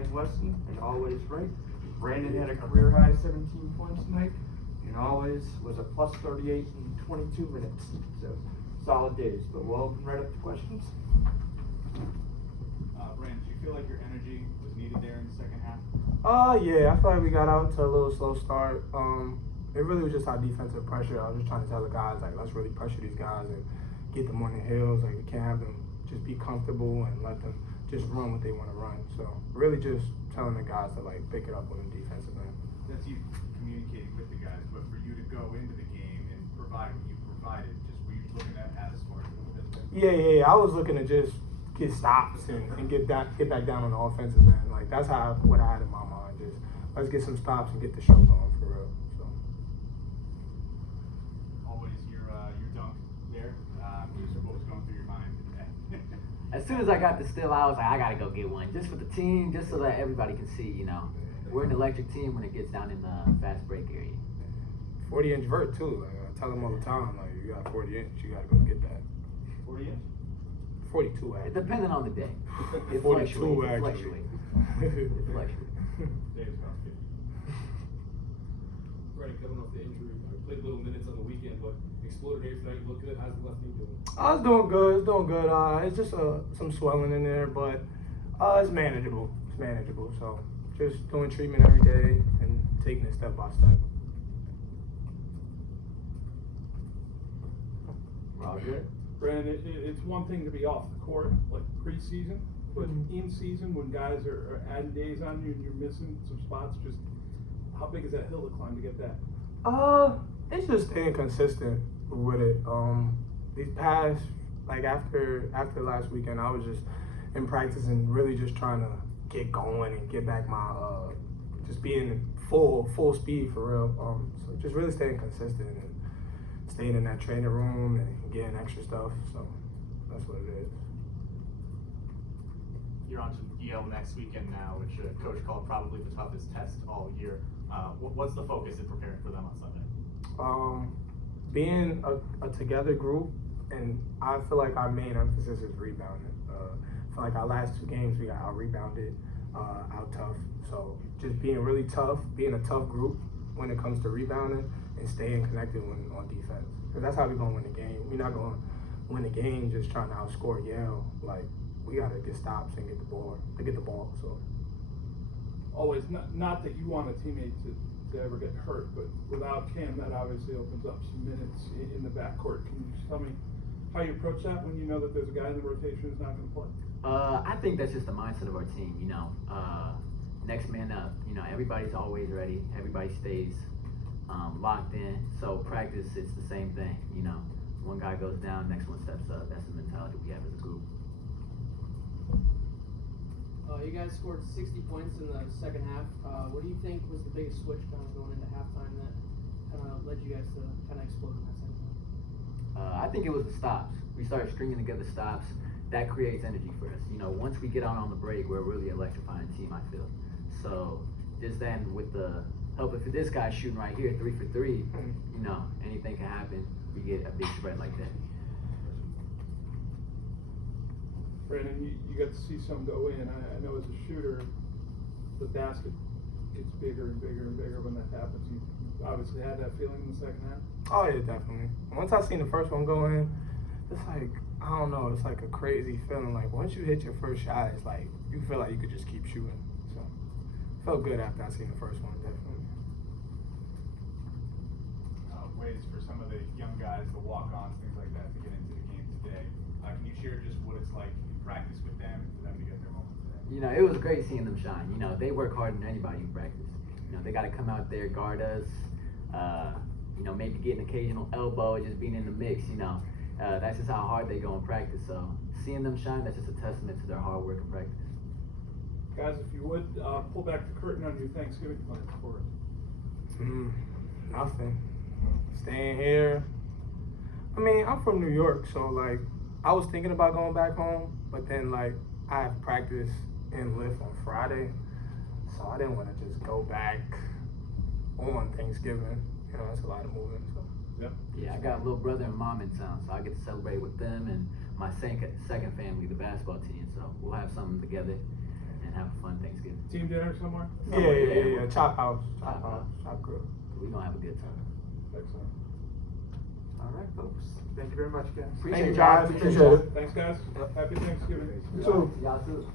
and Weston and Always Wright. Brandon had a career high 17 points tonight, and Always was a plus 38 in 22 minutes. So solid days, but we'll open right up to questions. Brandon, do you feel like your energy was needed there in the second half? Yeah, I feel like we got out to a little slow start. It really was just our defensive pressure. I was just trying to tell the guys, like, let's really pressure these guys and get them on the heels. Like, we can't have them just be comfortable and let them just run what they want to run. So really just telling the guys to, like, pick it up on the defensive end. That's you communicating with the guys, but for you to go into the game and provide what you provided, just were you looking at how to score a little bit? Yeah. I was looking to just get stops and get back down on the offensive end. Like, that's what I had in my mind. Just let's get some stops and get the show going for real. So Always your dunk there. Just what was going through your mind? As soon as I got the steal, I was like, I gotta go get one, just for the team, just so that everybody can see. We're an electric team when it gets down in the fast break area. 40-inch vert too. Like, I tell them all the time, like, you got 40-inch, you gotta go get that. 40 inch? 42 actually. Depending on the day. It 42 fluctuates. actually. It fluctuates. Dave's about 50. Right, coming off the injury, played little minutes on the weekend, but exploded here tonight. Look good. How's the left knee doing? It's doing good. It's doing good. It's just some swelling in there, but it's manageable. It's manageable. So just doing treatment every day and taking it step by step. Roger. Brandon, it's one thing to be off the court, like preseason, but in season, when guys are adding days on you and you're missing some spots, just how big is that hill to climb to get that? It's just staying consistent with it. These past, like after last weekend, I was just in practice and really just trying to get going and get back my just being full speed for real. So just really staying consistent and staying in that training room and getting extra stuff. So that's what it is. You're on to Yale next weekend now, which coach called probably the toughest test all year. What's the focus in preparing for them on Sunday? Being a together group, and I feel like our main emphasis is rebounding. I feel like our last two games we got out rebounded, out tough. So just being really tough, being a tough group when it comes to rebounding and staying connected on defense. Because that's how we're going to win the game. We're not going to win the game just trying to outscore Yale. Like, we got to get stops and get the ball. So Always, not that you want a teammate to ever get hurt, but without Cam, that obviously opens up some minutes in the backcourt. Can you just tell me how you approach that when you know that there's a guy in the rotation who's not going to play? I think that's just the mindset of our team. Next man up. Everybody's always ready. Everybody stays locked in. So practice, it's the same thing. One guy goes down, next one steps up. That's the mentality we have as a group. You guys scored 60 points in the second half. What do you think was the biggest switch kind of going into halftime that kind of led you guys to kind of explode in that second half? I think it was the stops. We started stringing together stops. That creates energy for us. Once we get out on the break, we're a really electrifying team, I feel. So just then with the help of this guy shooting right here, 3 for 3, anything can happen. We get a big spread like that. Brandon, you got to see some go in. I know as a shooter, the basket gets bigger and bigger and bigger when that happens. You obviously had that feeling in the second half? Oh yeah, definitely. Once I seen the first one go in, it's like, I don't know, it's like a crazy feeling. Like once you hit your first shot, it's like you feel like you could just keep shooting. So it felt good after I seen the first one, definitely. Ways for some of the young guys, the walk-ons, things like that, to get into the game today. Can you share just what it's like in practice with them and for them to get their moment today? It was great seeing them shine. They work harder than anybody in practice. They got to come out there, guard us. Maybe get an occasional elbow, just being in the mix. That's just how hard they go in practice. So seeing them shine, that's just a testament to their hard work in practice. Guys, if you would, pull back the curtain on your Thanksgiving plans for us. Nothing. Staying here. I mean, I'm from New York, so like I was thinking about going back home, but then like I have practice in Lift on Friday, so I didn't want to just go back on Thanksgiving. It's a lot of moving. So. Yep. Yeah, I got a little brother and mom in town, so I get to celebrate with them and my second family, the basketball team. So we'll have something together and have a fun Thanksgiving. team dinner somewhere? Yeah. Chop house. Chop house. Chop grill. We're gonna have a good time. Excellent. All right, folks. Thank you very much, guys. Thank you, guys. Appreciate it. Thanks, guys. Happy Thanksgiving. You too. Y'all too.